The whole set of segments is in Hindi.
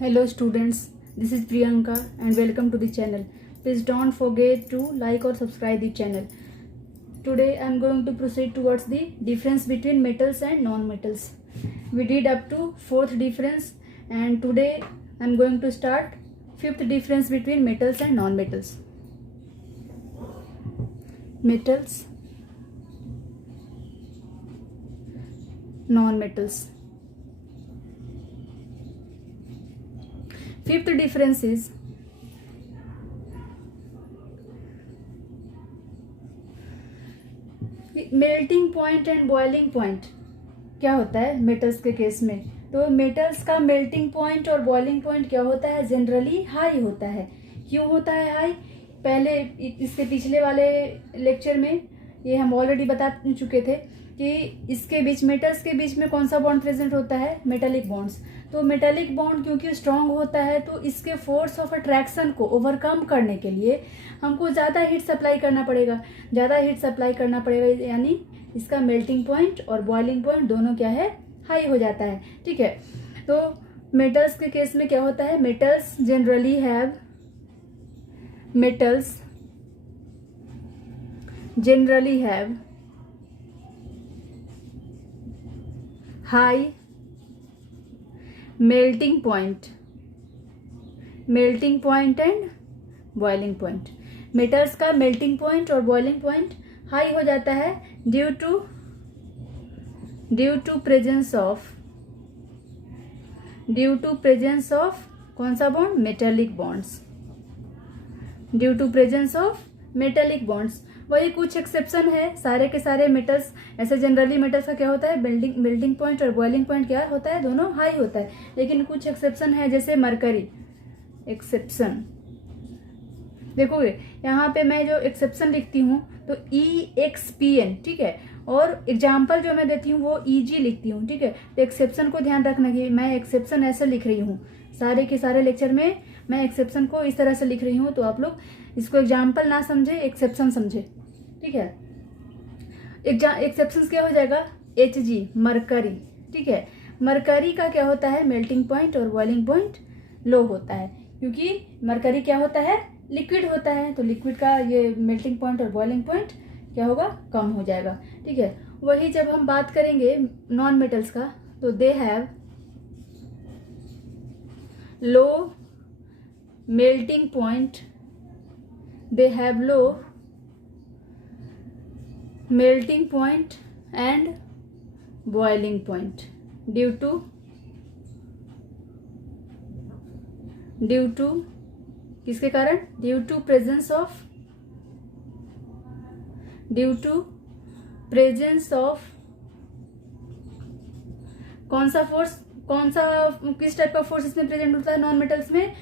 Hello students, this is Priyanka and welcome to the channel. Please don't forget to like or subscribe the channel. Today I am going to proceed towards the difference between metals and non-metals. We did up to fourth difference and today I am going to start fifth difference between metals and non-metals. Metals, non-metals. Fifth difference is melting point and boiling point. क्या होता है मेटल्स के केस में? तो मेटल्स का मेल्टिंग पॉइंट और बॉइलिंग पॉइंट क्या होता है? जनरली हाई होता है. क्यों होता है हाई? पहले इसके पिछले वाले लेक्चर में ये हम ऑलरेडी बता चुके थे कि इसके बीच मेटल्स के बीच में कौन सा बॉन्ड प्रेजेंट होता है? Metallic bonds. तो मेटेलिक बॉन्ड क्योंकि स्ट्रांग होता है तो इसके फोर्स ऑफ अट्रैक्शन को ओवरकम करने के लिए हमको ज़्यादा हीट सप्लाई करना पड़ेगा. ज़्यादा हीट सप्लाई करना पड़ेगा यानी इसका मेल्टिंग पॉइंट और बॉइलिंग पॉइंट दोनों क्या है? हाई हो जाता है. ठीक है. तो मेटल्स के केस में क्या होता है? Metals generally have high melting point and boiling point. Metals का मेल्टिंग पॉइंट और बॉइलिंग पॉइंट हाई हो जाता है ड्यू टू प्रेजेंस ऑफ कौन सा bond? Metallic bonds. Due to presence of metallic bonds. वही कुछ एक्सेप्शन है. सारे के सारे मेटल्स ऐसे जनरली मेटल्स का क्या होता है? मेल्टिंग पॉइंट और बॉइलिंग पॉइंट क्या होता है? दोनों हाई होता है. लेकिन कुछ एक्सेप्शन है जैसे मरकरी. एक्सेप्शन देखोगे यहाँ पे मैं जो एक्सेप्शन लिखती हूँ तो EXPN. ठीक है. और एग्जाम्पल जो मैं देती हूँ वो EG लिखती हूँ. ठीक है. तो एक्सेप्शन को ध्यान रखना कि मैं एक्सेप्शन ऐसे लिख रही हूँ. सारे के सारे लेक्चर में मैं एक्सेप्शन को इस तरह से लिख रही हूँ तो आप लोग इसको एग्जाम्पल ना समझे, एक्सेप्शन समझे. ठीक है. एक्सेप्शन क्या हो जाएगा? HG mercury. ठीक है. मरकरी का क्या होता है? मेल्टिंग पॉइंट और बॉइलिंग पॉइंट लो होता है क्योंकि मरकरी क्या होता है? लिक्विड होता है. तो लिक्विड का ये मेल्टिंग पॉइंट और बॉइलिंग पॉइंट क्या होगा? कम हो जाएगा. ठीक है. वही जब हम बात करेंगे नॉन मेटल्स का तो they have low melting point, melting point and boiling point due to किसके कारण? ड्यू टू प्रेजेंस ऑफ कौन सा फोर्स? किस टाइप का फोर्स इसमें प्रेजेंट होता है नॉन मेटल्स में?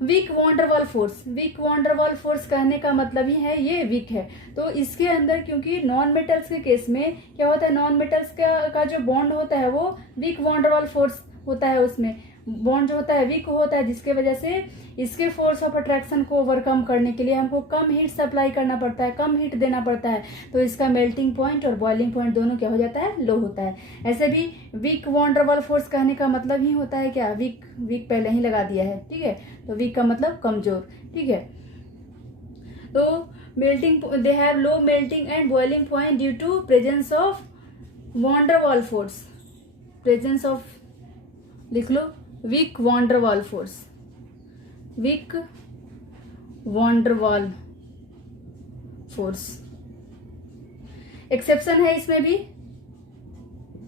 Weak van der Waals force. Weak van der Waals force कहने का मतलब ही है ये वीक है. तो इसके अंदर क्योंकि नॉन मेटल्स के केस में क्या होता है? नॉन मेटल्स का जो बॉन्ड होता है वो वीक वॉन्डरवॉल फोर्स होता है. उसमें बॉन्ड जो होता है वीक होता है जिसके वजह से इसके फोर्स ऑफ अट्रैक्शन को ओवरकम करने के लिए हमको कम हीट सप्लाई करना पड़ता है, कम हीट देना पड़ता है. तो इसका मेल्टिंग पॉइंट और बॉइलिंग पॉइंट दोनों क्या हो जाता है? लो होता है. ऐसे भी वीक वॉन्डरवॉल फोर्स कहने का मतलब ही होता है क्या? वीक पहले ही लगा दिया है. ठीक है. तो वीक का मतलब कमजोर. ठीक है. तो they have low melting and boiling point due to presence of van der Waals force. Presence of लिख लो वीक वॉन्डरवॉल फोर्स. एक्सेप्शन है इसमें भी.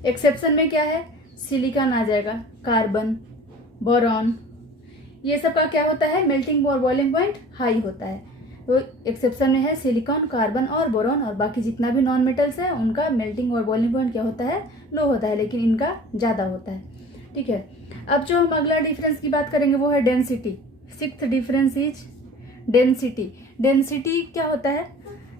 एक्सेप्शन में क्या है? सिलिकॉन आ जाएगा, कार्बन, बोरॉन, ये सब का क्या होता है? मेल्टिंग और बॉइलिंग पॉइंट हाई होता है. तो एक्सेप्शन में है सिलिकॉन, कार्बन और बोरॉन और बाकी जितना भी नॉन मेटल्स है उनका मेल्टिंग और बॉइलिंग पॉइंट क्या होता है? लो होता है. लेकिन इनका ज़्यादा होता है. ठीक है. अब जो हम अगला डिफरेंस की बात करेंगे वो है density. Sixth difference is density. Density क्या होता है?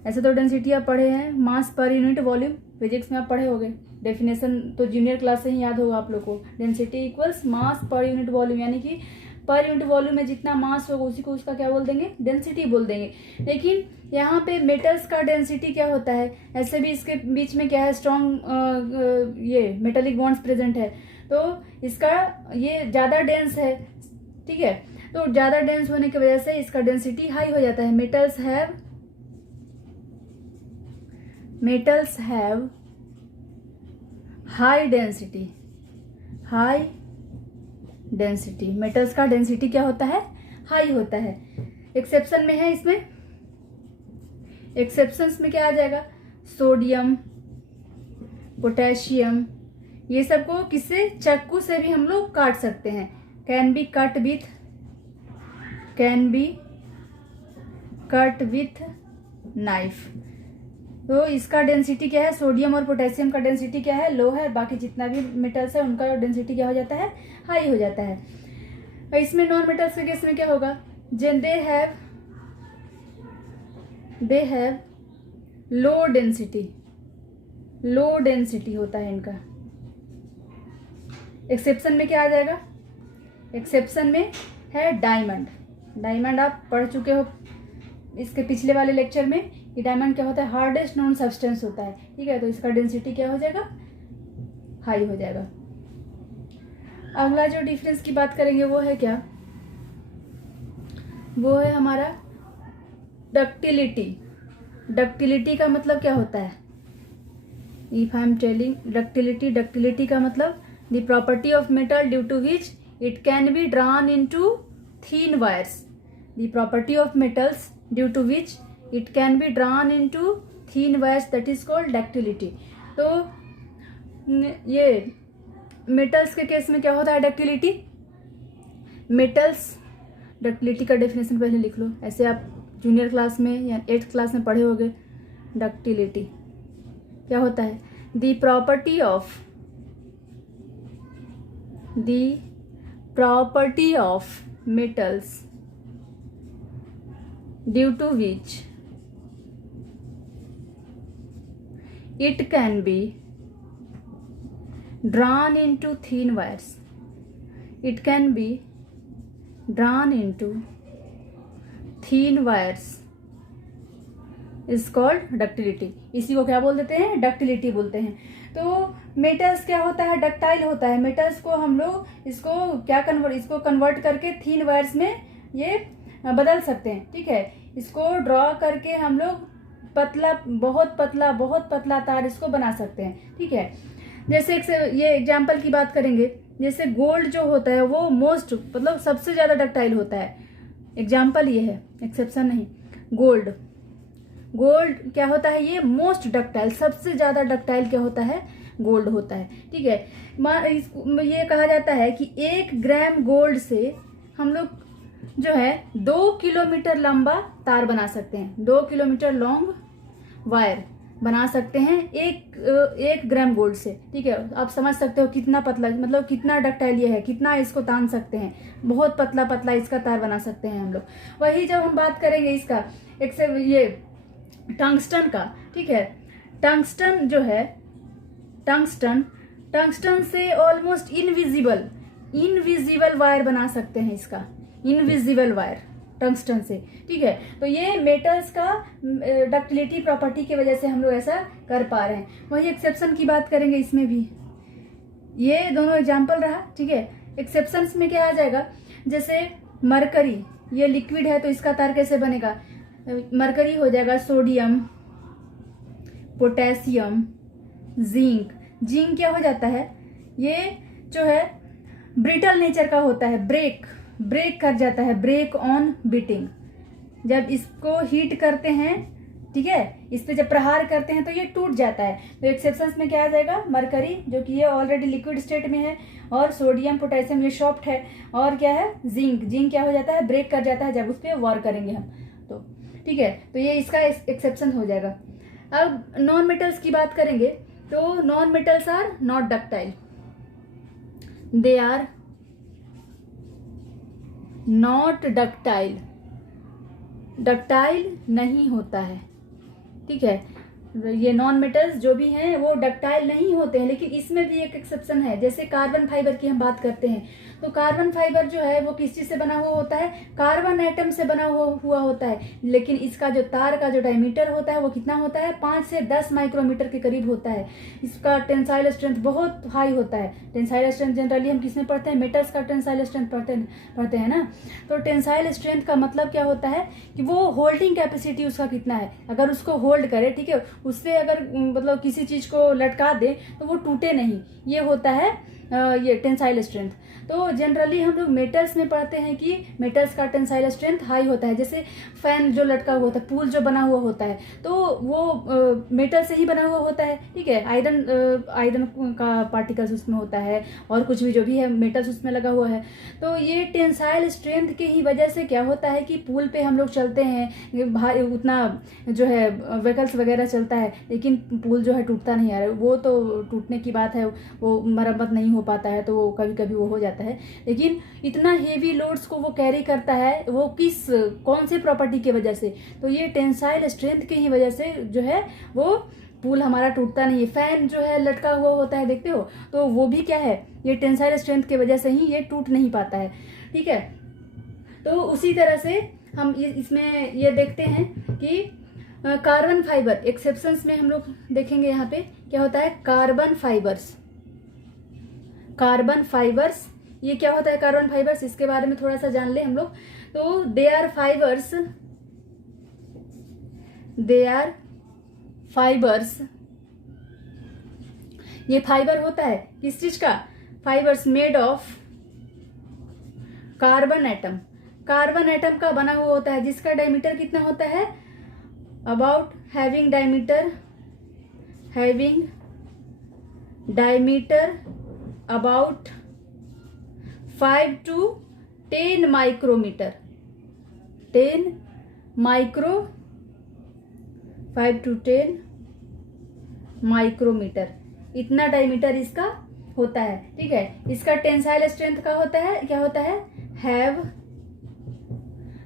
ऐसे तो डेंसिटी आप पढ़े हैं, मास पर यूनिट वॉल्यूम. फिजिक्स में आप पढ़े होंगे. डेफिनेशन तो जूनियर क्लास से ही याद होगा आप लोग को. डेंसिटी इक्वल्स मास पर यूनिट वॉल्यूम यानी कि पर यूनिट वॉल्यूम में जितना मास होगा उसी को उसका क्या बोल देंगे? डेंसिटी बोल देंगे. लेकिन यहाँ पे मेटल्स का डेंसिटी क्या होता है? ऐसे भी इसके बीच में क्या है? स्ट्रॉन्ग ये मेटेलिक बॉन्ड्स प्रेजेंट है तो इसका ये ज़्यादा डेंस है. ठीक है। तो ज़्यादा डेंस होने की वजह से इसका डेंसिटी हाई हो जाता है। Metals have high density, metals का डेंसिटी क्या होता है, हाई होता है। एक्सेप्शन में है, इसमें एक्सेप्शंस में क्या आ जाएगा, सोडियम, पोटेशियम, ये सबको किससे, चाकू से भी हम लोग काट सकते हैं। Can be cut with knife. तो इसका डेंसिटी क्या है, सोडियम और पोटेशियम का डेंसिटी क्या है, लो है। बाकी जितना भी मेटल्स है उनका डेंसिटी क्या हो जाता है, हाई हो जाता है। और इसमें नॉन मेटल्स के केस में क्या होगा, दे हैव लो डेंसिटी होता है इनका। एक्सेप्शन में क्या आ जाएगा, एक्सेप्शन में है डायमंड आप पढ़ चुके हो इसके पिछले वाले लेक्चर में। ये डायमंड क्या होता है, हार्डेस्ट नॉन सब्सटेंस होता है, ठीक है। तो इसका डेंसिटी क्या हो जाएगा, हाई हो जाएगा। अगला जो डिफरेंस की बात करेंगे वो है क्या, वो है हमारा डक्टिलिटी का मतलब क्या होता है, if I am telling ductility का मतलब the property of metal due to which it can be drawn into thin wires. The property of metals due to which it can be drawn into thin wires, that is called ductility. तो ये मेटल्स के केस में क्या होता है, डक्टिलिटी का डेफिनेशन पहले लिख लो, ऐसे आप जूनियर क्लास में या 8th क्लास में पढ़े होंगे। डक्टिलिटी क्या होता है, the property of metals due to which it can be drawn into thin wires. It can be drawn into thin wires is called ductility. इसी को क्या बोल देते हैं, डक्टिलिटी बोलते हैं। तो मेटल्स क्या होता है, डक्टाइल होता है। मेटल्स को हम लोग इसको कन्वर्ट करके थीन वायर्स में ये बदल सकते हैं, ठीक है। इसको ड्रॉ करके हम लोग बहुत पतला तार इसको बना सकते हैं, ठीक है। जैसे ये एग्जाम्पल की बात करेंगे, जैसे गोल्ड जो होता है वो मोस्ट मतलब सबसे ज्यादा डक्टाइल होता है। एग्जाम्पल ये है, एक्सेप्शन नहीं। गोल्ड क्या होता है, ये मोस्ट डक्टाइल, सबसे ज्यादा डक्टाइल क्या होता है, गोल्ड होता है, ठीक है। ये कहा जाता है कि 1 ग्राम गोल्ड से हम लोग जो है 2 किलोमीटर लंबा तार बना सकते हैं, 2 किलोमीटर लॉन्ग वायर बना सकते हैं एक ग्राम गोल्ड से, ठीक है। आप समझ सकते हो कितना पतला, मतलब कितना डक्टाइल ये है, कितना इसको तान सकते हैं, बहुत पतला इसका तार बना सकते हैं हम लोग। वही जब हम बात करेंगे इसका ये टंगस्टन का, ठीक है। टंगस्टन जो है, टंगस्टन से ऑलमोस्ट इनविजिबल वायर बना सकते हैं, इसका इनविजिबल वायर टंगस्टन से, ठीक है। तो ये मेटल्स का डक्टिलिटी प्रॉपर्टी की वजह से हम लोग ऐसा कर पा रहे हैं। वही एक्सेप्शन की बात करेंगे, इसमें भी ये दोनों एग्जाम्पल रहा, ठीक है। एक्सेप्शंस में क्या आ जाएगा, जैसे मरकरी, ये लिक्विड है तो इसका तार कैसे बनेगा, मरकरी हो जाएगा सोडियम, पोटेशियम, जिंक क्या हो जाता है, ये जो है ब्रिटल नेचर का होता है, ब्रेक कर जाता है, ब्रेक ऑन बीटिंग। जब इसको हीट करते हैं, ठीक है, इस पे जब प्रहार करते हैं तो ये टूट जाता है। तो एक्सेप्शंस में क्या आ जाएगा, मरकरी जो कि ये ऑलरेडी लिक्विड स्टेट में है, और सोडियम, पोटेशियम ये सॉफ्ट है, और क्या है जिंक क्या हो जाता है, ब्रेक कर जाता है जब उस पर वॉर करेंगे हम तो, ठीक है। तो ये इसका एक्सेप्शन हो जाएगा। अब नॉन मेटल्स की बात करेंगे, तो non metals are not ductile, they are not ductile नहीं होता है, ठीक है। ये नॉन मेटल्स जो भी हैं वो डक्टाइल नहीं होते हैं, लेकिन इसमें भी एक एक्सेप्शन है। जैसे कार्बन फाइबर की हम बात करते हैं, तो कार्बन फाइबर जो है वो किस चीज से बना हुआ होता है, कार्बन एटम से बना हुआ होता है, लेकिन इसका जो तार का जो डायमीटर होता है वो कितना होता है, 5 से 10 माइक्रोमीटर के करीब होता है। इसका टेंसाइल स्ट्रेंथ बहुत हाई होता है। टेंसाइल स्ट्रेंथ जनरली हम किसमें पढ़ते हैं, मेटल्स का टेंसाइल स्ट्रेंथ पढ़ते हैं ना। तो टेंसाइल स्ट्रेंथ का मतलब क्या होता है कि वो होल्डिंग कैपेसिटी उसका कितना है, अगर उसको होल्ड करे, ठीक है, उससे अगर मतलब किसी चीज को लटका दे तो वो टूटे नहीं, ये होता है ये टेंसाइल स्ट्रेंथ। तो जनरली हम लोग मेटल्स में पढ़ते हैं कि मेटल्स का टेंसाइल स्ट्रेंथ हाई होता है। जैसे फैन जो लटका हुआ होता है, पूल जो बना हुआ होता है, तो वो मेटल से ही बना हुआ होता है, ठीक है। आयरन का पार्टिकल्स उसमें होता है, और कुछ भी जो भी है मेटल्स उसमें लगा हुआ है। तो ये टेंसाइल स्ट्रेंथ के ही वजह से क्या होता है कि पूल पे हम लोग चलते हैं, उतना जो है व्हीकल्स वगैरह चलता है, लेकिन पूल जो है टूटता नहीं आ रहा है। वो तो टूटने की बात है, वो मरम्मत नहीं हो पाता है, तो वो कभी कभी वो हो जाता है। लेकिन इतना हेवी लोड्स को वो कैरी करता है, वो कौन सी प्रॉपर्टी की वजह से, तो ये टेंसाइल स्ट्रेंथ की ही वजह से जो है वो पूल हमारा टूटता नहीं है। फैन जो है लटका हुआ होता है, देखते हो, तो वो भी क्या है, ये टेंसाइल स्ट्रेंथ की वजह से ही ये टूट नहीं पाता है, ठीक है। तो उसी तरह से हम इसमें ये देखते हैं कि कार्बन फाइबर एक्सेप्शंस में हम लोग देखेंगे। यहाँ पे क्या होता है, कार्बन फाइबर्स, ये क्या होता है कार्बन फाइबर्स, इसके बारे में थोड़ा सा जान ले हम लोग। तो दे आर फाइबर्स, ये फाइबर होता है किस चीज का, fibres made of carbon atom का बना हुआ होता है, जिसका डायमीटर कितना होता है, about having diameter about 5 to 10 micrometre, 5 to 10 micrometre, इतना डायमीटर इसका होता है, ठीक है। इसका टेंसाइल स्ट्रेंथ का होता है, क्या होता है,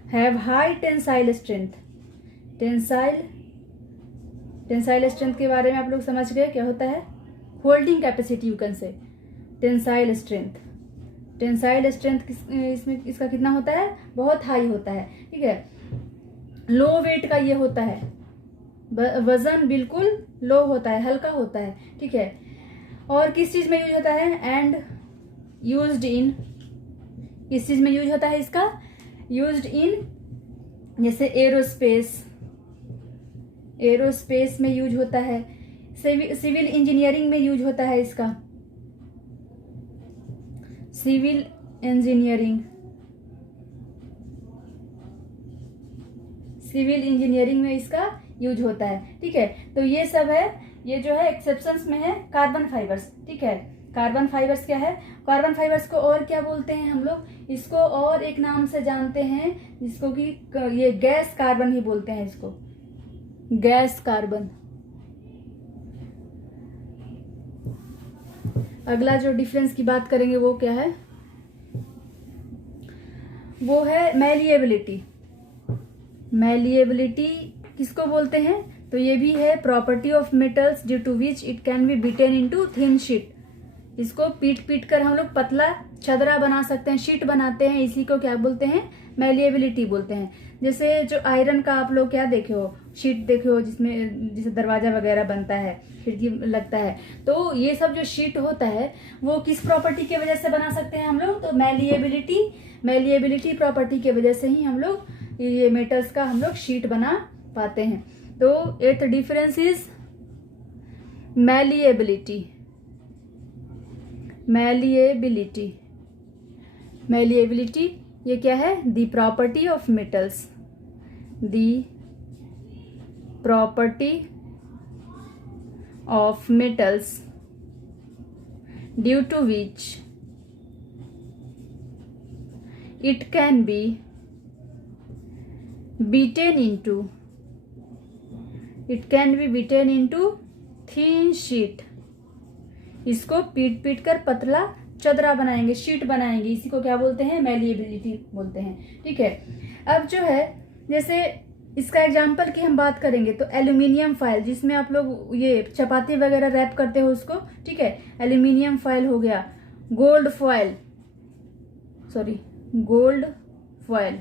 have high tensile strength. Tensile strength के बारे में आप लोग समझ गए, क्या होता है, holding capacity you can say. Tensile strength इसमें इसका कितना होता है, बहुत हाई होता है, ठीक है। लो वेट का ये होता है, वजन बिल्कुल लो होता है, हल्का होता है, ठीक है। और किस चीज में यूज होता है, एंड यूज्ड इन, किस चीज में यूज होता है इसका, यूज्ड इन, जैसे एरोस्पेस में यूज होता है, सिविल इंजीनियरिंग में यूज होता है इसका, सिविल इंजीनियरिंग में इसका यूज होता है, ठीक है। तो ये सब है, ये जो है एक्सेप्शंस में है कार्बन फाइबर्स, ठीक है। कार्बन फाइबर्स क्या है, कार्बन फाइबर्स को और क्या बोलते हैं हम लोग, इसको और एक नाम से जानते हैं, जिसको कि ये गैस कार्बन ही बोलते हैं, इसको गैस कार्बन। अगला जो डिफरेंस की बात करेंगे वो क्या है, वो है मैलिएबिलिटी किसको बोलते हैं, तो ये भी है property of metals due to which it can be beaten into thin sheet. इसको पीट कर हम लोग पतला छदरा बना सकते हैं, शीट बनाते हैं, इसी को क्या बोलते हैं, मैलिएबिलिटी बोलते हैं। जैसे जो आयरन का आप लोग क्या देखे हो, शीट देखे हो, जिसमें जैसे दरवाजा वगैरह बनता है, खिड़की लगता है, तो ये सब जो शीट होता है वो किस प्रॉपर्टी की वजह से बना सकते हैं हम लोग, तो मैलिएबिलिटी प्रॉपर्टी की वजह से ही हम लोग ये मेटल्स का हम लोग शीट बना पाते हैं। तो 8th डिफरेंस इज मैलिएबिलिटी ये क्या है, the property of metals, due to which it can be beaten into thin sheet। इसको पीट कर पतला चदरा बनाएंगे, शीट बनाएंगे, इसी को क्या बोलते हैं, मैलिएबिलिटी बोलते हैं, ठीक है। अब जो है जैसे इसका एग्जाम्पल की हम बात करेंगे तो एल्यूमिनियम फॉयल, जिसमें आप लोग ये चपाती वगैरह रैप करते हो उसको, ठीक है, एल्यूमिनियम फॉयल हो गया। Gold foil, sorry gold foil,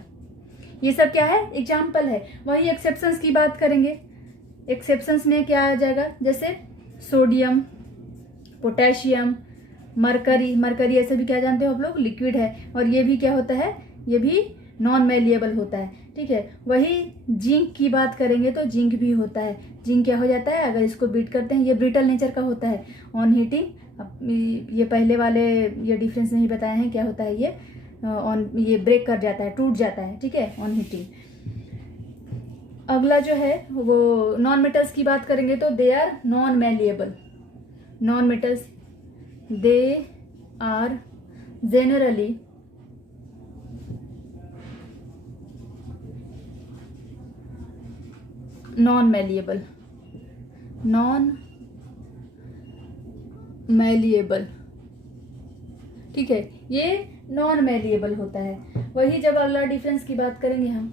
ये सब क्या है, एग्जाम्पल है। वही एक्सेप्शंस की बात करेंगे। एक्सेप्शंस में क्या आ जाएगा, जैसे सोडियम, पोटेशियम, मरकरी। मरकरी ऐसे भी क्या जानते हो आप लोग, लिक्विड है, और ये भी क्या होता है, ये भी नॉन मेलिएबल होता है, ठीक है। वही जिंक की बात करेंगे तो जिंक भी होता है। जिंक क्या हो जाता है, अगर इसको बीट करते हैं, ये ब्रिटल नेचर का होता है ऑन हीटिंग। ये पहले वाले ये डिफरेंस नहीं बताए हैं क्या होता है ये ऑन, ये ब्रेक कर जाता है, टूट जाता है, ठीक है, ऑन हीटिंग। अगला जो है वो नॉन मेटल्स की बात करेंगे तो they are non malleable. Non metals they are generally non malleable. Non malleable, ठीक है, ये नॉन मेलिएबल होता है। वही जब अगला डिफरेंस की बात करेंगे हम,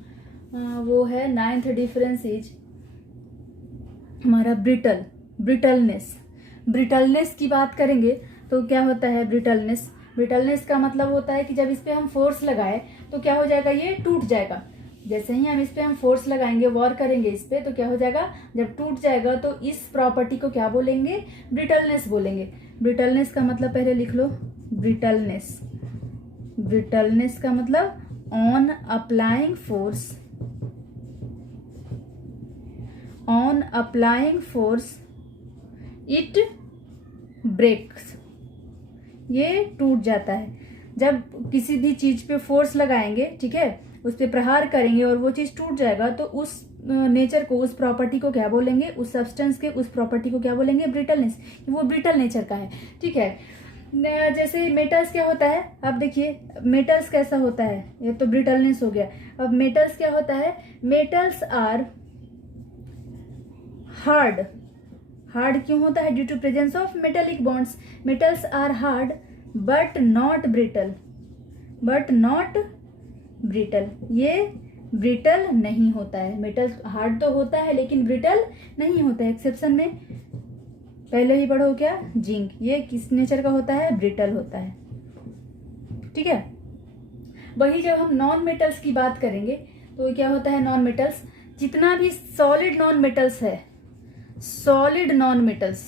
वो है 9th डिफरेंस इज हमारा ब्रिटल, ब्रिटलनेस। ब्रिटलनेस की बात करेंगे तो क्या होता है ब्रिटलनेस। ब्रिटलनेस का मतलब होता है कि जब इस पे हम फोर्स लगाए तो क्या हो जाएगा, ये टूट जाएगा। जैसे ही हम इस पे हम फोर्स लगाएंगे, वॉर करेंगे इस पे, तो क्या हो जाएगा, जब टूट जाएगा तो इस प्रॉपर्टी को क्या बोलेंगे, ब्रिटलनेस बोलेंगे। ब्रिटलनेस का मतलब पहले लिख लो, ब्रिटलनेस। ब्रिटलनेस का मतलब on applying force, on applying force it breaks, ये टूट जाता है। जब किसी भी चीज पे फोर्स लगाएंगे, ठीक है, उस पर प्रहार करेंगे और वो चीज टूट जाएगा तो उस नेचर को, उस प्रॉपर्टी को क्या बोलेंगे, उस सब्सटेंस के उस प्रॉपर्टी को क्या बोलेंगे, ब्रिटलनेस। वो ब्रिटल नेचर का है, ठीक है। जैसे मेटल्स क्या होता है, अब देखिए मेटल्स कैसा होता है, ये तो ब्रिटलनेस हो गया। अब मेटल्स क्या होता है, मेटल्स आर हार्ड। हार्ड क्यों होता है, due to presence of metallic bonds. Metals are hard but not brittle, but not brittle, ये ब्रिटल नहीं होता है। मेटल हार्ड तो होता है लेकिन ब्रिटल नहीं होता है। एक्सेप्शन में पहले ही पढ़ो क्या, जिंक, ये किस नेचर का होता है, ब्रिटल होता है, ठीक है। वही जब हम नॉन मेटल्स की बात करेंगे तो क्या होता है, नॉन मेटल्स, जितना भी सॉलिड नॉन मेटल्स है, solid non metals,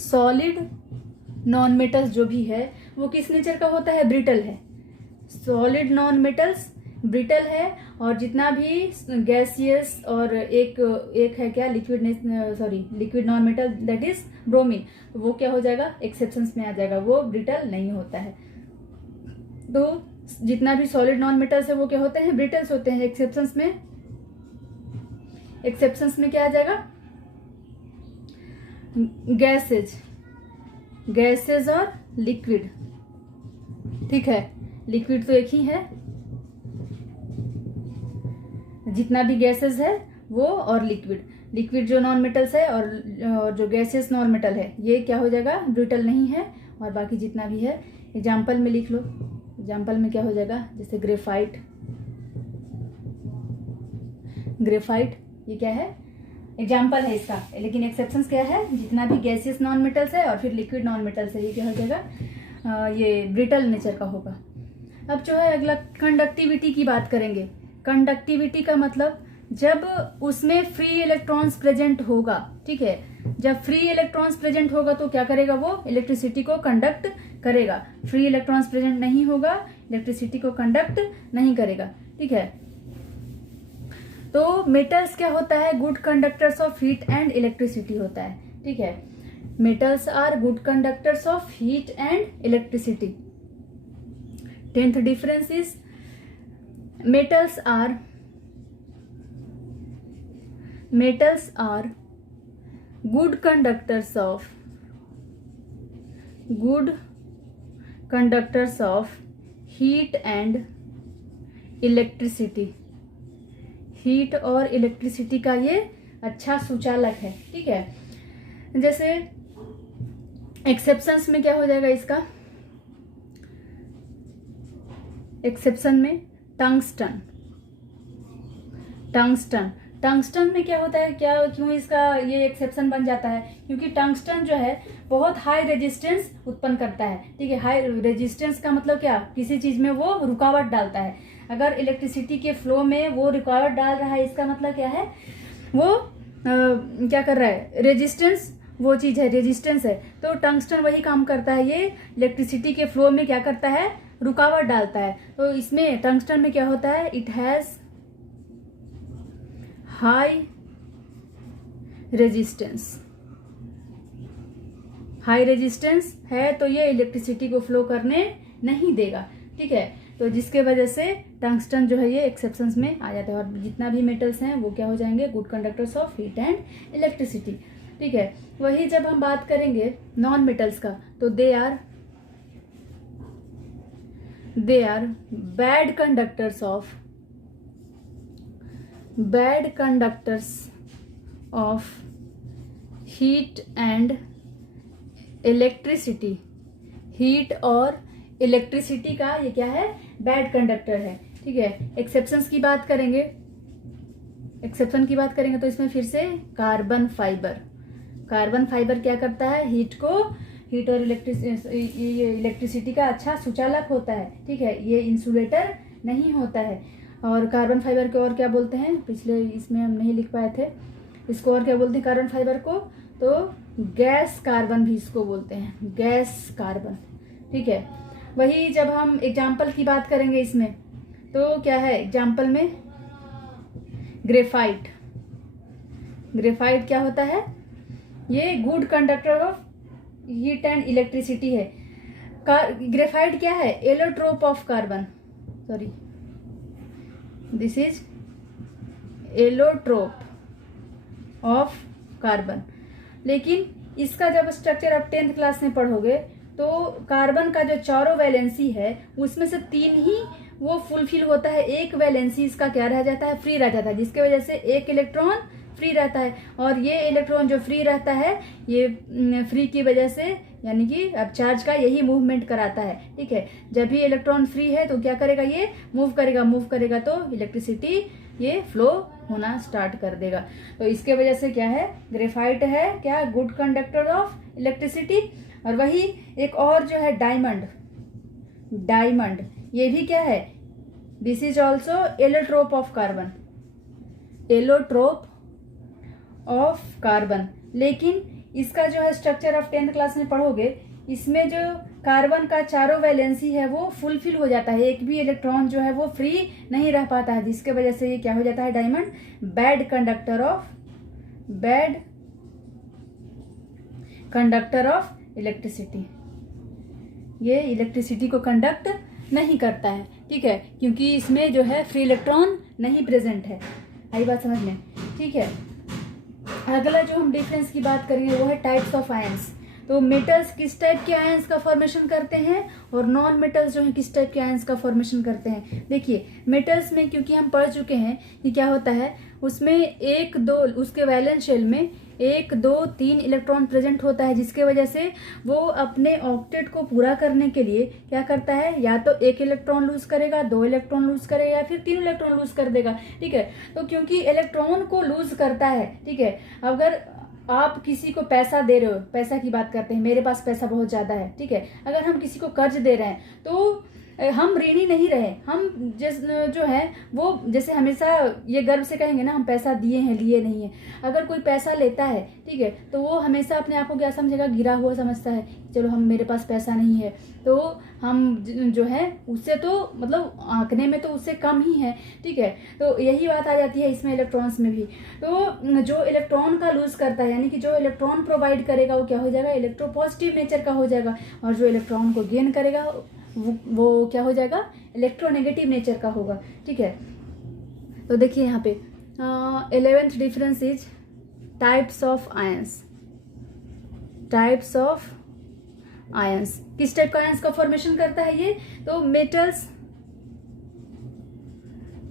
solid non metals जो भी है वो किस नेचर का होता है, ब्रिटल है। सॉलिड नॉन मेटल्स ब्रिटल है, और जितना भी गैसियस और एक है क्या, liquid, sorry liquid non metal, that is bromine, तो वो क्या हो जाएगा, एक्सेप्शंस में आ जाएगा, वो ब्रिटल नहीं होता है। तो जितना भी सॉलिड नॉन मेटल्स है वो क्या होते हैं, ब्रिटल्स होते हैं। एक्सेप्शंस में, एक्सेप्शंस में क्या आ जाएगा, गैसेज, गैसेज और लिक्विड, ठीक है। लिक्विड तो एक ही है, जितना भी गैसेज है वो, और लिक्विड, लिक्विड जो नॉन मेटल्स है और जो गैसेस नॉन मेटल है, ये क्या हो जाएगा, ब्रिटल नहीं है। और बाकी जितना भी है एग्जाम्पल में लिख लो। एग्जाम्पल में क्या हो जाएगा, जैसे ग्रेफाइट, ग्रेफाइट ये क्या है, एग्जाम्पल है इसका, लेकिन एक्सेप्शंस क्या है, जितना भी गैसियस नॉन मेटल्स है और फिर लिक्विड नॉन मेटल्स है, ये क्या हो जाएगा, ये ब्रिटल नेचर का होगा। अब जो है अगला कंडक्टिविटी की बात करेंगे। कंडक्टिविटी का मतलब जब उसमें फ्री इलेक्ट्रॉन्स प्रेजेंट होगा, ठीक है, जब फ्री इलेक्ट्रॉन्स प्रेजेंट होगा तो क्या करेगा, वो इलेक्ट्रिसिटी को कंडक्ट करेगा। फ्री इलेक्ट्रॉन्स प्रेजेंट नहीं होगा, इलेक्ट्रिसिटी को कंडक्ट नहीं करेगा, ठीक है। तो मेटल्स क्या होता है, good conductors of heat and electricity होता है, ठीक है। Metals are good conductors of heat and electricity. 10th difference is metals are good conductors of heat and electricity। Heat और इलेक्ट्रिसिटी का ये अच्छा सुचालक है, ठीक है। जैसे एक्सेप्शंस में क्या हो जाएगा इसका, एक्सेप्शन में टंगस्टन, टंगस्टन, टंगस्टन में क्या होता है, क्या क्यों इसका ये एक्सेप्शन बन जाता है, क्योंकि टंगस्टन जो है बहुत हाई रेजिस्टेंस उत्पन्न करता है। ठीक है, हाई रेजिस्टेंस का मतलब क्या, किसी चीज में वो रुकावट डालता है। अगर इलेक्ट्रिसिटी के फ्लो में वो रुकावट डाल रहा है, इसका मतलब क्या है, वो क्या कर रहा है, रेजिस्टेंस, वो चीज है, रेजिस्टेंस है। तो टंगस्टन वही काम करता है, ये इलेक्ट्रिसिटी के फ्लो में क्या करता है, रुकावट डालता है। तो इसमें टंगस्टन में क्या होता है, it has high resistance, high resistance है तो ये इलेक्ट्रिसिटी को फ्लो करने नहीं देगा। ठीक है, तो जिसके वजह से टंगस्टन जो है ये एक्सेप्शंस में आ जाता है। और जितना भी मेटल्स हैं वो क्या हो जाएंगे, good conductors of heat and electricity. ठीक है, वही जब हम बात करेंगे नॉन मेटल्स का, तो they are bad conductors of heat and electricity. Heat और इलेक्ट्रिसिटी का ये क्या है, बैड कंडक्टर है। ठीक है, एक्सेप्शंस की बात करेंगे, तो इसमें फिर से कार्बन फाइबर क्या करता है, हीट और इलेक्ट्रिसिटी का अच्छा सुचालक होता है। ठीक है, ये इंसुलेटर नहीं होता है। और कार्बन फाइबर को और क्या बोलते हैं, पिछले इसमें हम नहीं लिख पाए थे, इसको और क्या बोलते हैं कार्बन फाइबर को, तो गैस कार्बन भी इसको बोलते हैं, गैस कार्बन। ठीक है, वही जब हम एग्जाम्पल की बात करेंगे इसमें, तो क्या है एग्जाम्पल में, ग्रेफाइट क्या होता है, ये good conductor of heat and electricity है। ग्रेफाइट क्या है, allotrope of carbon, sorry this is allotrope of carbon. लेकिन इसका जब स्ट्रक्चर आप 10th क्लास में पढ़ोगे, तो कार्बन का जो चारों वैलेंसी है उसमें से 3 ही वो फुलफिल होता है, एक वैलेंसी इसका क्या रह जाता है, फ्री रह जाता है, जिसके वजह से एक इलेक्ट्रॉन फ्री रहता है। और ये इलेक्ट्रॉन जो फ्री रहता है, ये फ्री की वजह से, यानी कि अब चार्ज का यही मूवमेंट कराता है। ठीक है, जब भी इलेक्ट्रॉन फ्री है तो क्या करेगा, ये मूव करेगा तो इलेक्ट्रिसिटी ये फ्लो होना स्टार्ट कर देगा। तो इसके वजह से क्या है, ग्रेफाइट है क्या, गुड कंडक्टर ऑफ इलेक्ट्रिसिटी। और वही एक और जो है डायमंड, ये भी क्या है, this is also allotrope of carbon. लेकिन इसका जो है स्ट्रक्चर ऑफ 10th क्लास में पढ़ोगे, इसमें जो कार्बन का चारों वैलेंसी है वो फुलफिल हो जाता है, एक भी इलेक्ट्रॉन जो है वो फ्री नहीं रह पाता है, जिसके वजह से ये क्या हो जाता है, diamond bad conductor of electricity. ये इलेक्ट्रिसिटी को कंडक्ट नहीं करता है। ठीक है, क्योंकि इसमें जो है फ्री इलेक्ट्रॉन नहीं प्रेजेंट है। आई बात समझ में। ठीक है, अगला जो हम डिफरेंस की बात करेंगे वो है टाइप्स ऑफ आयंस। तो मेटल्स किस टाइप के आयंस का फॉर्मेशन करते हैं और नॉन मेटल्स जो है किस टाइप के आयंस का फॉर्मेशन करते हैं। देखिए, मेटल्स में क्योंकि हम पढ़ चुके हैं कि क्या होता है, उसमें 1 2 उसके वैलेंस शेल में 1 2 3 इलेक्ट्रॉन प्रेजेंट होता है, जिसके वजह से वो अपने ऑक्टेट को पूरा करने के लिए क्या करता है, या तो 1 इलेक्ट्रॉन लूज करेगा, 2 इलेक्ट्रॉन लूज करेगा, या फिर 3 इलेक्ट्रॉन लूज कर देगा। ठीक है, तो क्योंकि इलेक्ट्रॉन को लूज करता है, ठीक है, अगर आप किसी को पैसा दे रहे हो, पैसा की बात करते हैं, मेरे पास पैसा बहुत ज्यादा है, ठीक है, अगर हम किसी को कर्ज दे रहे हैं तो हम ऋणी नहीं रहे, हम जो है वो जैसे हमेशा ये गर्व से कहेंगे ना, हम पैसा दिए हैं, लिए नहीं है। अगर कोई पैसा लेता है, ठीक है, तो वो हमेशा अपने आप को क्या समझेगा, गिरा हुआ समझता है, चलो हम मेरे पास पैसा नहीं है, तो हम जो है उससे तो मतलब आंकने में तो उससे कम ही है। ठीक है, तो यही बात आ जाती है इसमें इलेक्ट्रॉन्स में भी। तो जो इलेक्ट्रॉन का लूज करता है, यानी कि जो इलेक्ट्रॉन प्रोवाइड करेगा वो क्या हो जाएगा, इलेक्ट्रोपॉजिटिव नेचर का हो जाएगा, और जो इलेक्ट्रॉन को गेन करेगा वो क्या हो जाएगा, इलेक्ट्रोनेगेटिव नेचर का होगा। ठीक है, तो देखिए यहाँ पे 11th difference is types of ions. किस टाइप का आयंस का फॉर्मेशन करता है ये, तो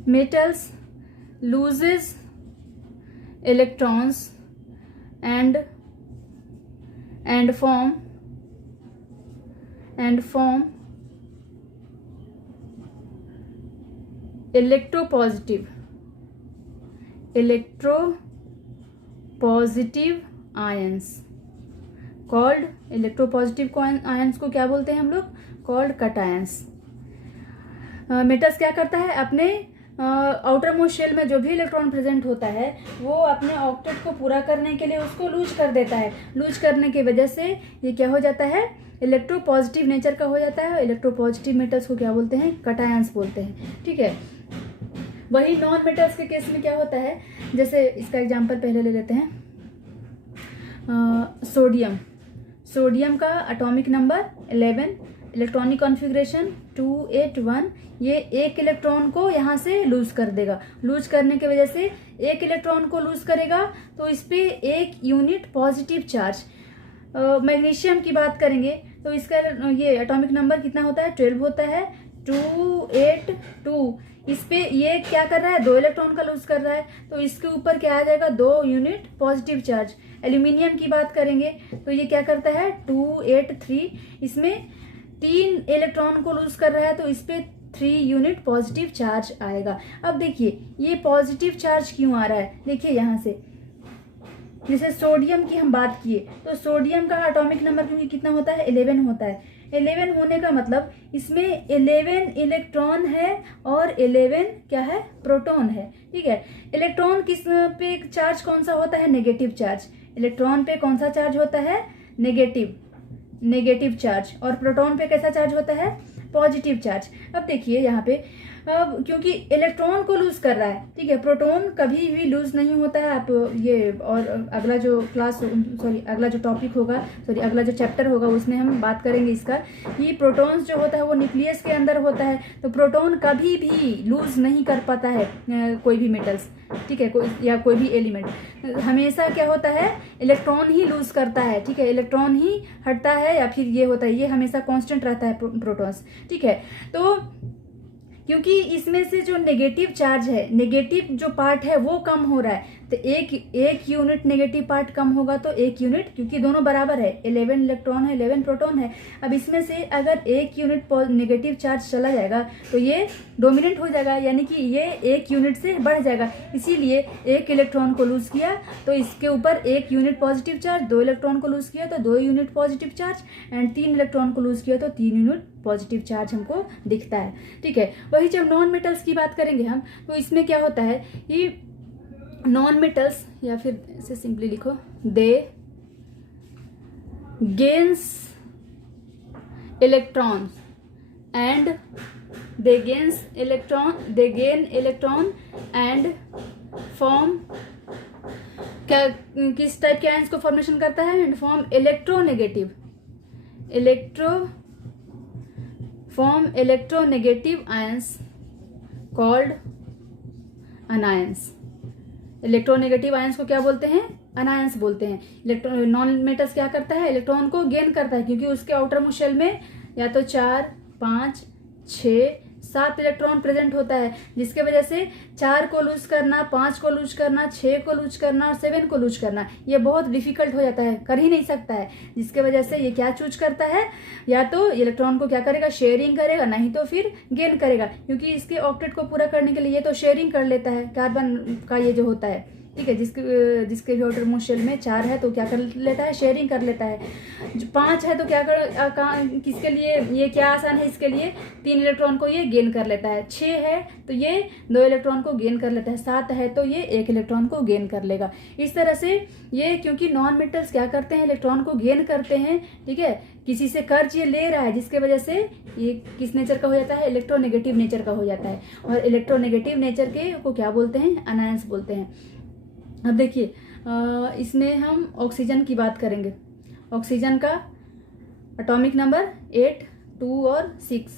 metals loses electrons and form electropositive electropositive ions called, electropositive ions को क्या बोलते हैं हम लोग, कॉल्ड कटायंस। मेटल्स क्या करता है, अपने आउटर मोस्ट शेल में जो भी इलेक्ट्रॉन प्रेजेंट होता है वो अपने ऑक्टेट को पूरा करने के लिए उसको लूज कर देता है। लूज करने की वजह से ये क्या हो जाता है, इलेक्ट्रोपॉजिटिव नेचर का हो जाता है। इलेक्ट्रोपॉजिटिव मेटल्स को क्या बोलते हैं, कटायंस बोलते हैं, ठीक है। वही नॉन मेटल्स के केस में क्या होता है, जैसे इसका एग्जांपल पहले ले लेते हैं, सोडियम। सोडियम का एटॉमिक नंबर 11, इलेक्ट्रॉनिक कॉन्फ़िगरेशन 281। ये एक इलेक्ट्रॉन को यहाँ से लूज कर देगा। लूज करने की वजह से एक इलेक्ट्रॉन को लूज करेगा तो इस पे 1 यूनिट पॉजिटिव चार्ज। मैग्नीशियम की बात करेंगे तो इसका ये एटॉमिक नंबर कितना होता है, 12 होता है, 282। इस पे ये क्या कर रहा है, 2 इलेक्ट्रॉन का लूज कर रहा है तो इसके ऊपर क्या आ जाएगा, 2 यूनिट पॉजिटिव चार्ज। एल्यूमिनियम की बात करेंगे तो ये क्या करता है, 283। इसमें 3 इलेक्ट्रॉन को लूज कर रहा है तो इस पे 3 यूनिट पॉजिटिव चार्ज आएगा। अब देखिए ये पॉजिटिव चार्ज क्यों आ रहा है, देखिए यहाँ से, जैसे सोडियम की हम बात किए तो सोडियम का एटॉमिक नंबर क्योंकि कितना होता है, 11 होता है। 11 होने का मतलब इसमें 11 इलेक्ट्रॉन है और 11 क्या है, प्रोटॉन है, ठीक है। इलेक्ट्रॉन किस पे चार्ज कौन सा होता है, नेगेटिव चार्ज। इलेक्ट्रॉन पे कौन सा चार्ज होता है, नेगेटिव चार्ज, और प्रोटॉन पे कैसा चार्ज होता है, पॉजिटिव चार्ज। अब देखिए यहाँ पे, अब क्योंकि इलेक्ट्रॉन को लूज कर रहा है, ठीक है, प्रोटॉन कभी भी लूज नहीं होता है। आप ये और अगला जो अगला जो टॉपिक होगा, अगला जो चैप्टर होगा उसमें हम बात करेंगे इसका, कि प्रोटॉन्स जो होता है वो न्यूक्लियस के अंदर होता है तो प्रोटॉन कभी भी लूज नहीं कर पाता है कोई भी मेटल्स, ठीक है, कोई भी एलिमेंट। हमेशा क्या होता है, इलेक्ट्रॉन ही लूज करता है, ठीक है, इलेक्ट्रॉन ही हटता है या फिर ये होता है, ये हमेशा कांस्टेंट रहता है प्रोटॉन्स, ठीक है। तो क्योंकि इसमें से जो नेगेटिव चार्ज है, नेगेटिव जो पार्ट है वो कम हो रहा है तो एक यूनिट नेगेटिव पार्ट कम होगा तो 1 यूनिट, क्योंकि दोनों बराबर है, 11 इलेक्ट्रॉन है, 11 प्रोटॉन है। अब इसमें से अगर 1 यूनिट नेगेटिव चार्ज चला जाएगा तो ये डोमिनेंट हो जाएगा, यानी कि ये 1 यूनिट से बढ़ जाएगा। इसीलिए 1 इलेक्ट्रॉन को लूज किया तो इसके ऊपर 1 यूनिट पॉजिटिव चार्ज, 2 इलेक्ट्रॉन को लूज किया तो 2 unit positive charge, and 3 electron को लूज किया तो 3 यूनिट पॉजिटिव चार्ज हमको दिखता है, ठीक है। वही जब नॉन मेटल्स की बात करेंगे हम तो इसमें क्या होता है कि नॉन मेटल्स, या फिर इसे सिंपली लिखो, they gains electrons and they gain electron and form, क्या किस टाइप के आयंस को फॉर्मेशन करता है, and form electronegative ions called anions. Electronegative ions को क्या बोलते हैं, अनायंस बोलते हैं। नॉन मेटल्स क्या करता है, इलेक्ट्रॉन को गेन करता है, क्योंकि उसके आउटर मोस्ट शेल में या तो 4, 5, 6, 7 इलेक्ट्रॉन प्रेजेंट होता है, जिसके वजह से 4 को लूज करना, 5 को लूज करना, 6 को लूज करना और 7 को लूज करना ये बहुत डिफिकल्ट हो जाता है, कर ही नहीं सकता है। जिसके वजह से ये क्या चूज करता है, या तो इलेक्ट्रॉन को क्या करेगा, शेयरिंग करेगा, नहीं तो फिर गेन करेगा, क्योंकि इसके ऑक्टेट को पूरा करने के लिए ये तो शेयरिंग कर लेता है, कार्बन का ये जो होता है, ठीक है। जिसके भी आउटर मोस्ट शेल में 4 है तो क्या कर लेता है, शेयरिंग कर लेता है। 5 है तो क्या किसके लिए ये क्या आसान है, इसके लिए 3 इलेक्ट्रॉन को ये गेन कर लेता है। 6 है तो ये 2 इलेक्ट्रॉन को गेन कर लेता है। 7 है तो ये 1 इलेक्ट्रॉन को गेन कर लेगा। इस तरह से ये, क्योंकि नॉन मेटल्स क्या करते हैं, इलेक्ट्रॉन को गेन करते हैं, ठीक है, किसी से कर्ज ये ले रहा है, जिसके वजह से ये किस नेचर का हो जाता है, इलेक्ट्रोनेगेटिव नेचर का हो जाता है। और इलेक्ट्रोनेगेटिव नेचर के को क्या बोलते हैं, अनायंस बोलते हैं। अब देखिए इसमें हम ऑक्सीजन की बात करेंगे। ऑक्सीजन का एटॉमिक नंबर 8, 2 और 6,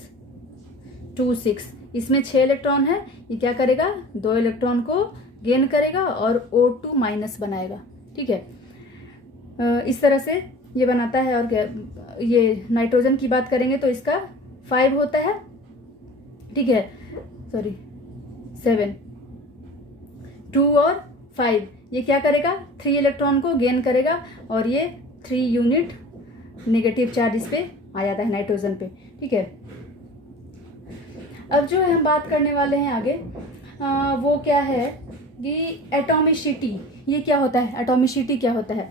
इसमें 6 इलेक्ट्रॉन है। ये क्या करेगा, 2 इलेक्ट्रॉन को गेन करेगा और O2 माइनस बनाएगा, ठीक है। इस तरह से ये बनाता है। और क्या, ये नाइट्रोजन की बात करेंगे तो इसका 5 होता है, ठीक है, 7, 2 और 5, ये क्या करेगा, 3 इलेक्ट्रॉन को गेन करेगा और ये 3 यूनिट नेगेटिव चार्ज इस पे आ जाता है नाइट्रोजन पे, ठीक है। अब जो है हम बात करने वाले हैं आगे, वो क्या है कि एटॉमिसिटी ये क्या होता है, एटॉमिसिटी क्या होता है।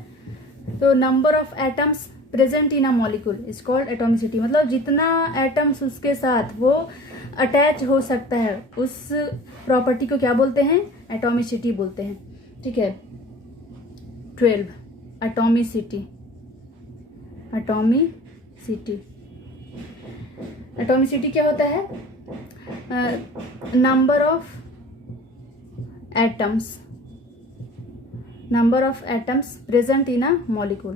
तो number of atoms present in a molecule is called atomicity, मतलब जितना एटम्स उसके साथ वो अटैच हो सकता है उस प्रॉपर्टी को क्या बोलते हैं, एटॉमिसिटी बोलते हैं। ठीक है। 12 एटॉमिसिटी। एटॉमिसिटी एटॉमिसिटी क्या होता है, number of atoms, number of atoms present in a molecule,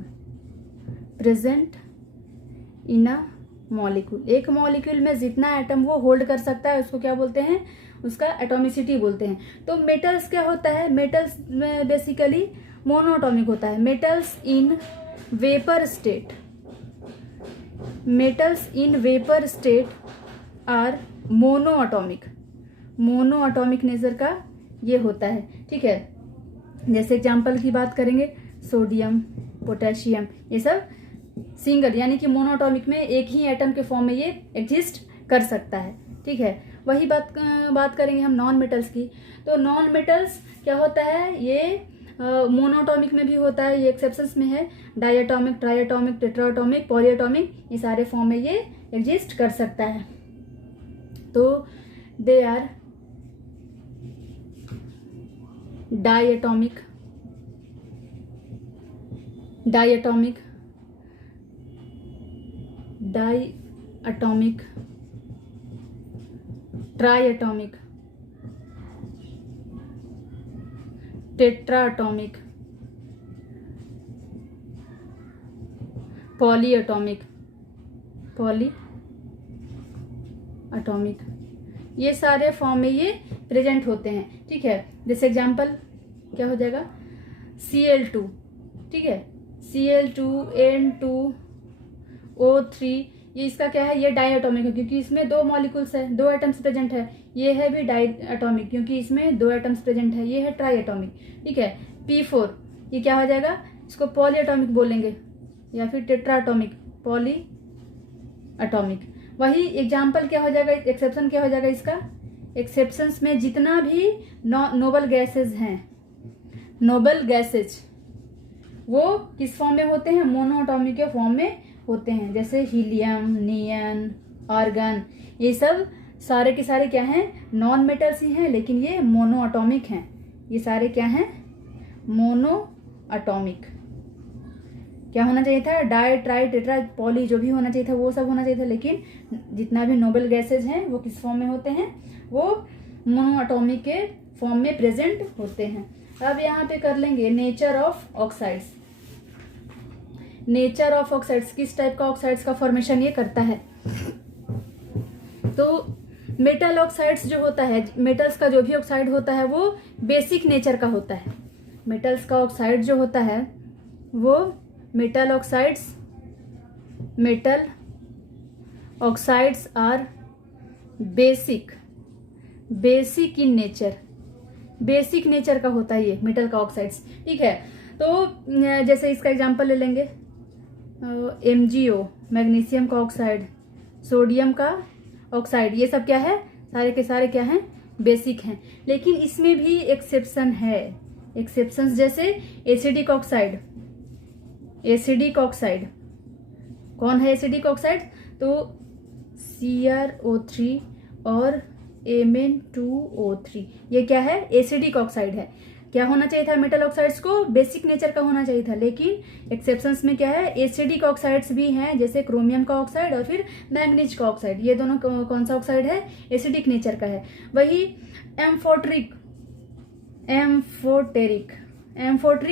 present in a molecule. एक मॉलिक्यूल में जितना एटम वो होल्ड कर सकता है उसको क्या बोलते हैं, उसका एटॉमिसिटी बोलते हैं। तो मेटल्स क्या होता है, मेटल्स में बेसिकली मोनोएटॉमिक होता है। Metals in vapour state, metals in vapour state are monoatomic, monoatomic nature का ये होता है। ठीक है। जैसे एग्जांपल की बात करेंगे, सोडियम, पोटेशियम, ये सब सिंगल यानी कि मोनोएटॉमिक में एक ही एटम के फॉर्म में ये एग्जिस्ट कर सकता है। ठीक है। वही बात करेंगे हम नॉन मेटल्स की। तो नॉन मेटल्स क्या होता है, ये मोनोएटॉमिक में भी होता है, ये एक्सेप्शंस में है। डायएटॉमिक, ट्राइएटॉमिक, टेट्राएटॉमिक, पॉलीएटॉमिक, ये सारे फॉर्म में ये एग्जिस्ट कर सकता है। तो they are diatomic, diatomic, diatomic, triatomic, tetraatomic, polyatomic, polyatomic, ये सारे फॉर्म में ये प्रेजेंट होते हैं। ठीक है। जैसे एग्जांपल क्या हो जाएगा, Cl2। ठीक है। Cl2N2O3, ये इसका क्या है, ये डायएटॉमिक है क्योंकि इसमें दो मॉलिक्यूल्स है, दो एटम्स प्रेजेंट है। ये है भी डायएटॉमिक क्योंकि इसमें दो एटम्स प्रेजेंट है। ये है ट्राइएटॉमिक। ठीक है। P4 ये क्या हो जाएगा, इसको पॉलीएटॉमिक बोलेंगे या फिर टेट्राएटॉमिक, पॉलीएटॉमिक। वही एग्जाम्पल क्या हो जाएगा, एक्सेप्शन क्या हो जाएगा इसका, एक्सेप्शंस में जितना भी नोबल गैसेज हैं, नोबल गैसेज वो किस फॉर्म में होते हैं, मोनोएटॉमिक के फॉर्म में होते हैं। जैसे हीलियम, नियन, आर्गन, ये सब सारे के सारे क्या हैं, नॉन मेटल्स ही हैं लेकिन ये मोनोएटॉमिक हैं। ये सारे क्या हैं, मोनोएटॉमिक। क्या होना चाहिए था, डाई, ट्राई, टेट्रा, पॉली, जो भी होना चाहिए था वो सब होना चाहिए था, लेकिन जितना भी नोबल गैसेज हैं वो किस फॉर्म में होते हैं, वो मोनोएटॉमिक के फॉर्म में प्रेजेंट होते हैं। अब यहाँ पे कर लेंगे nature of oxides. Nature of oxides, किस टाइप का ऑक्साइड्स का फॉर्मेशन ये करता है। तो मेटल ऑक्साइड्स जो होता है, मेटल्स का जो भी ऑक्साइड होता है वो बेसिक नेचर का होता है। मेटल्स का ऑक्साइड जो होता है वो metal oxides are basic in nature, basic nature का होता है ये मेटल का ऑक्साइड्स। ठीक है। तो जैसे इसका एग्जांपल ले लेंगे, MgO मैग्नीशियम का ऑक्साइड, सोडियम का ऑक्साइड, ये सब क्या है, सारे के सारे क्या हैं, बेसिक हैं। लेकिन इसमें भी एक्सेप्शन है, एक्सेप्शंस जैसे एसिडिक ऑक्साइड। एसिडिक ऑक्साइड कौन है, एसिडिक ऑक्साइड तो CrO3 और Mn2O3, ये क्या है, एसिडिक ऑक्साइड है। क्या होना चाहिए था, मेटल ऑक्साइड्स को बेसिक नेचर का होना चाहिए था, लेकिन एक्सेप्शंस में क्या है, एसिडिक ऑक्साइड्स भी हैं, जैसे क्रोमियम का ऑक्साइड और फिर मैंगनीज का ऑक्साइड। ये दोनों कौन सा ऑक्साइड है, एसिडिक नेचर का है। वही एम्फोटेरिक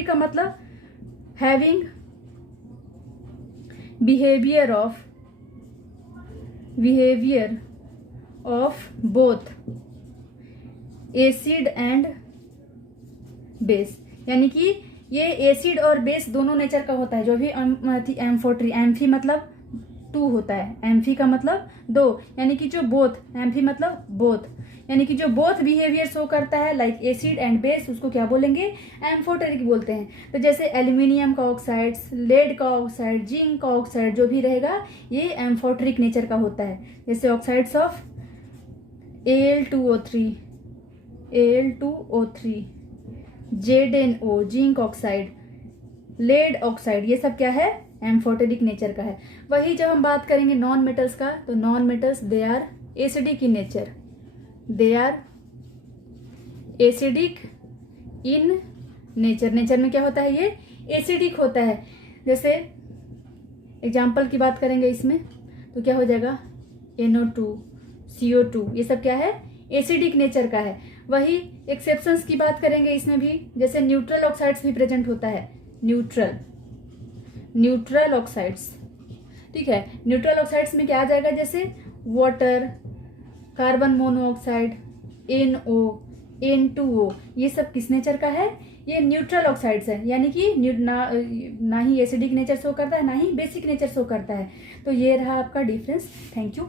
का मतलब having behaviour of both acid and base, यानी कि ये एसिड और बेस दोनों नेचर का होता है। जो भी एम्फोट्री, एम्फी मतलब 2 होता है, एम्फी का मतलब 2, यानी कि जो बोथ, एम्फी मतलब बोथ, यानी कि जो बोथ बिहेवियर शो करता है लाइक एसिड एंड बेस, उसको क्या बोलेंगे, एम्फोटेरिक बोलते हैं। तो जैसे एल्यूमिनियम का ऑक्साइड्स, लेड का ऑक्साइड, जिंक का ऑक्साइड जो भी रहेगा ये एम्फोटेरिक नेचर का होता है। जैसे oxides of Al2O3, ZnO zinc oxide, lead oxide, ये सब क्या है, एम्फोटेरिक नेचर का है। वही जब हम बात करेंगे नॉन मेटल्स का, तो non metals they are acidic in nature, they are acidic in nature. Nature में क्या होता है, ये एसिडिक होता है। जैसे एग्जाम्पल की बात करेंगे इसमें तो क्या हो जाएगा, NO2, CO2, ये सब क्या है, एसिडिक नेचर का है। वही एक्सेप्शंस की बात करेंगे इसमें भी, जैसे न्यूट्रल ऑक्साइड्स भी प्रेजेंट होता है, न्यूट्रल ऑक्साइड्स, ठीक है। न्यूट्रल ऑक्साइड्स में क्या आ जाएगा, जैसे water, carbon monoxide, NO, N2O, ये सब किस नेचर का है, ये न्यूट्रल ऑक्साइड्स है, यानी कि ना ही एसिडिक नेचर शो करता है, ना ही बेसिक नेचर शो करता है। तो ये रहा आपका डिफरेंस। Thank you.